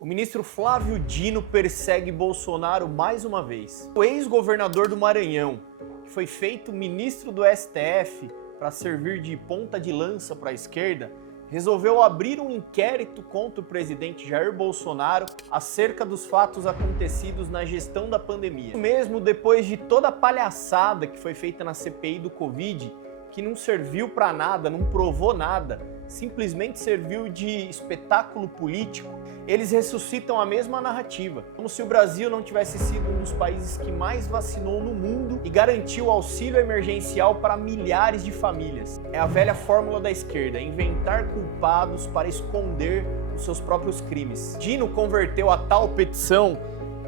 O ministro Flávio Dino persegue Bolsonaro mais uma vez. O ex-governador do Maranhão, que foi feito ministro do STF para servir de ponta de lança para a esquerda, resolveu abrir um inquérito contra o presidente Jair Bolsonaro acerca dos fatos acontecidos na gestão da pandemia. Mesmo depois de toda a palhaçada que foi feita na CPI do Covid, que não serviu para nada, não provou nada, simplesmente serviu de espetáculo político, eles ressuscitam a mesma narrativa, como se o Brasil não tivesse sido um dos países que mais vacinou no mundo e garantiu auxílio emergencial para milhares de famílias. É a velha fórmula da esquerda, inventar culpados para esconder os seus próprios crimes. Dino converteu a tal petição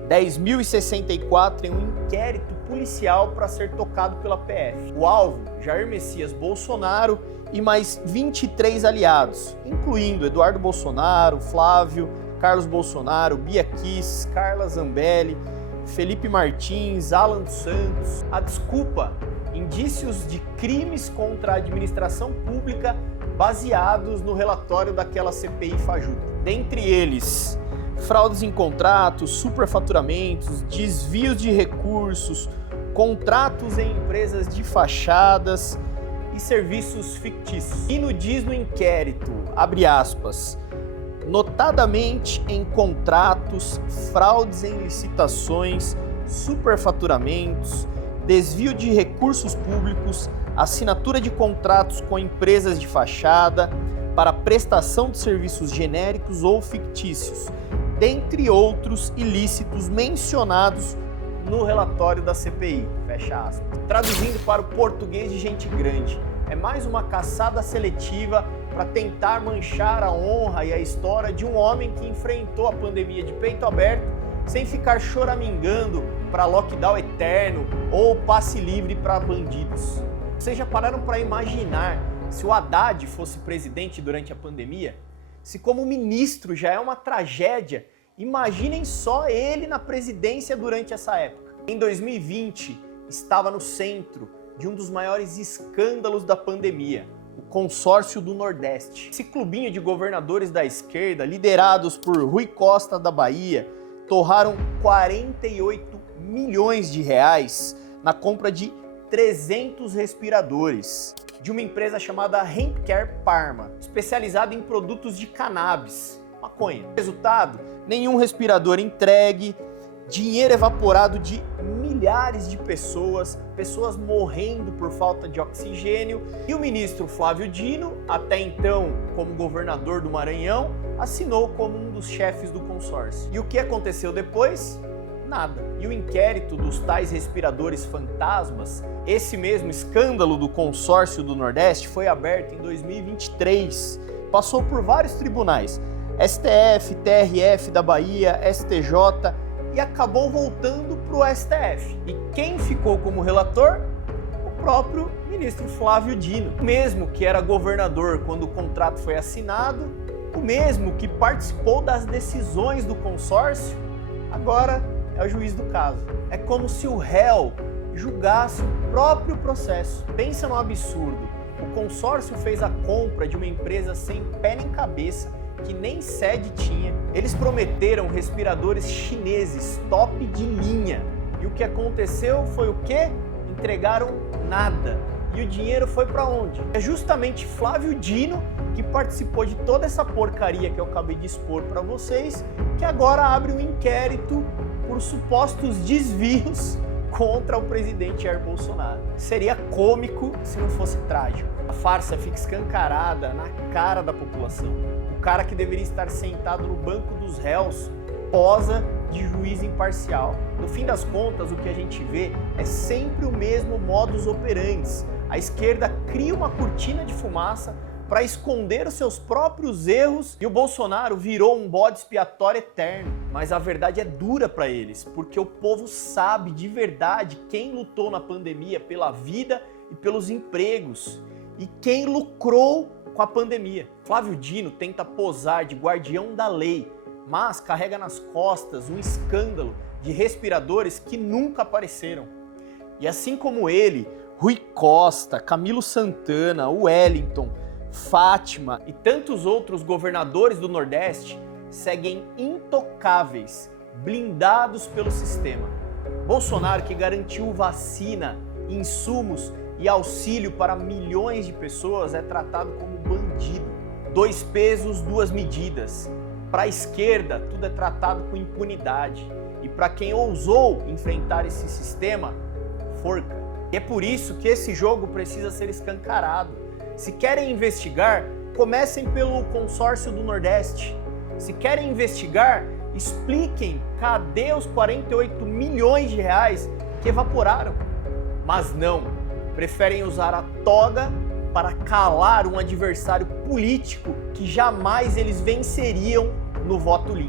10.064 em um inquérito policial para ser tocado pela PF. O alvo, Jair Messias Bolsonaro e mais 23 aliados, incluindo Eduardo Bolsonaro, Flávio, Carlos Bolsonaro, Bia Kicis, Carla Zambelli, Felipe Martins, Alan dos Santos. A desculpa, indícios de crimes contra a administração pública baseados no relatório daquela CPI fajuta. Dentre eles, fraudes em contratos, superfaturamentos, desvios de recursos, contratos em empresas de fachadas e serviços fictícios. Dino diz no inquérito, abre aspas, notadamente em contratos, fraudes em licitações, superfaturamentos, desvio de recursos públicos, assinatura de contratos com empresas de fachada para prestação de serviços genéricos ou fictícios, dentre outros ilícitos mencionados no relatório da CPI, fecha aspas. Traduzindo para o português de gente grande, é mais uma caçada seletiva para tentar manchar a honra e a história de um homem que enfrentou a pandemia de peito aberto, sem ficar choramingando para lockdown eterno ou passe livre para bandidos. Vocês já pararam para imaginar se o Haddad fosse presidente durante a pandemia? Se como ministro já é uma tragédia, imaginem só ele na presidência durante essa época. Em 2020, estava no centro de um dos maiores escândalos da pandemia, o Consórcio do Nordeste. Esse clubinho de governadores da esquerda, liderados por Rui Costa da Bahia, torraram 48 milhões de reais na compra de 300 respiradores de uma empresa chamada Hempcare Parma, especializada em produtos de cannabis, maconha. Resultado, nenhum respirador entregue, dinheiro evaporado de milhares de pessoas morrendo por falta de oxigênio, e o ministro Flávio Dino, até então como governador do Maranhão, assinou como um dos chefes do consórcio. E o que aconteceu depois? Nada. E o inquérito dos tais respiradores fantasmas, esse mesmo escândalo do consórcio do Nordeste, foi aberto em 2023. Passou por vários tribunais, STF, TRF da Bahia, STJ, e acabou voltando para o STF. E quem ficou como relator? O próprio ministro Flávio Dino, o mesmo que era governador quando o contrato foi assinado, o mesmo que participou das decisões do consórcio, agora é o juiz do caso. É como se o réu julgasse o próprio processo. Pensa no absurdo. O consórcio fez a compra de uma empresa sem pé nem cabeça, que nem sede tinha. Eles prometeram respiradores chineses top de linha. E o que aconteceu foi o quê? Entregaram nada. E o dinheiro foi para onde? É justamente Flávio Dino, que participou de toda essa porcaria que eu acabei de expor para vocês, que agora abre um inquérito por supostos desvios contra o presidente Jair Bolsonaro. Seria cômico se não fosse trágico. A farsa fica escancarada na cara da população. O cara que deveria estar sentado no banco dos réus posa de juiz imparcial. No fim das contas, o que a gente vê é sempre o mesmo modus operandi. A esquerda cria uma cortina de fumaça para esconder os seus próprios erros e o Bolsonaro virou um bode expiatório eterno. Mas a verdade é dura para eles, porque o povo sabe de verdade quem lutou na pandemia pela vida e pelos empregos e quem lucrou com a pandemia. Flávio Dino tenta posar de guardião da lei, mas carrega nas costas um escândalo de respiradores que nunca apareceram. E assim como ele, Rui Costa, Camilo Santana, Wellington, Fátima e tantos outros governadores do Nordeste seguem intocáveis, blindados pelo sistema. Bolsonaro, que garantiu vacina, insumos e auxílio para milhões de pessoas, é tratado como bandido. 2 pesos, 2 medidas. Para a esquerda, tudo é tratado com impunidade. E para quem ousou enfrentar esse sistema, forca. E é por isso que esse jogo precisa ser escancarado. Se querem investigar, comecem pelo consórcio do Nordeste. Se querem investigar, expliquem cadê os 48 milhões de reais que evaporaram. Mas não, preferem usar a toga para calar um adversário político que jamais eles venceriam no voto limpo.